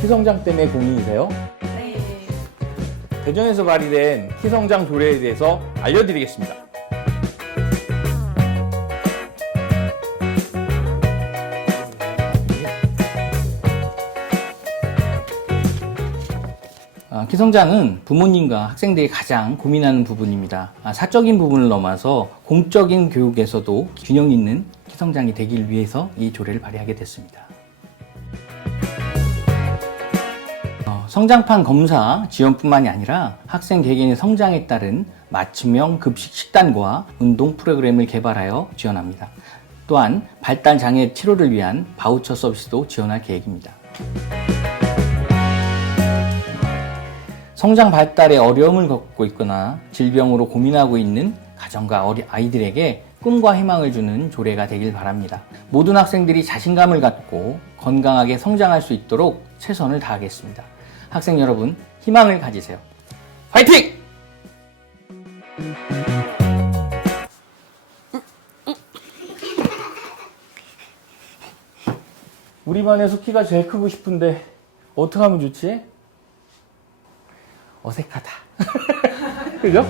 키성장 때문에 고민이세요? 네. 대전에서 발휘된 키성장 조례에 대해서 알려드리겠습니다. 아, 키성장은 부모님과 학생들이 가장 고민하는 부분입니다. 아, 사적인 부분을 넘어서 공적인 교육에서도 균형 있는 키성장이 되길 위해서 이 조례를 발의하게 됐습니다. 성장판 검사 지원뿐만이 아니라 학생 개개인의 성장에 따른 맞춤형 급식 식단과 운동 프로그램을 개발하여 지원합니다. 또한 발달 장애 치료를 위한 바우처 서비스도 지원할 계획입니다. 성장 발달에 어려움을 겪고 있거나 질병으로 고민하고 있는 가정과 어리 아이들에게 꿈과 희망을 주는 조례가 되길 바랍니다. 모든 학생들이 자신감을 갖고 건강하게 성장할 수 있도록 최선을 다하겠습니다. 학생 여러분, 희망을 가지세요. 화이팅! 우리 반에서 키가 제일 크고 싶은데 어떻게 하면 좋지? 어색하다. 그죠?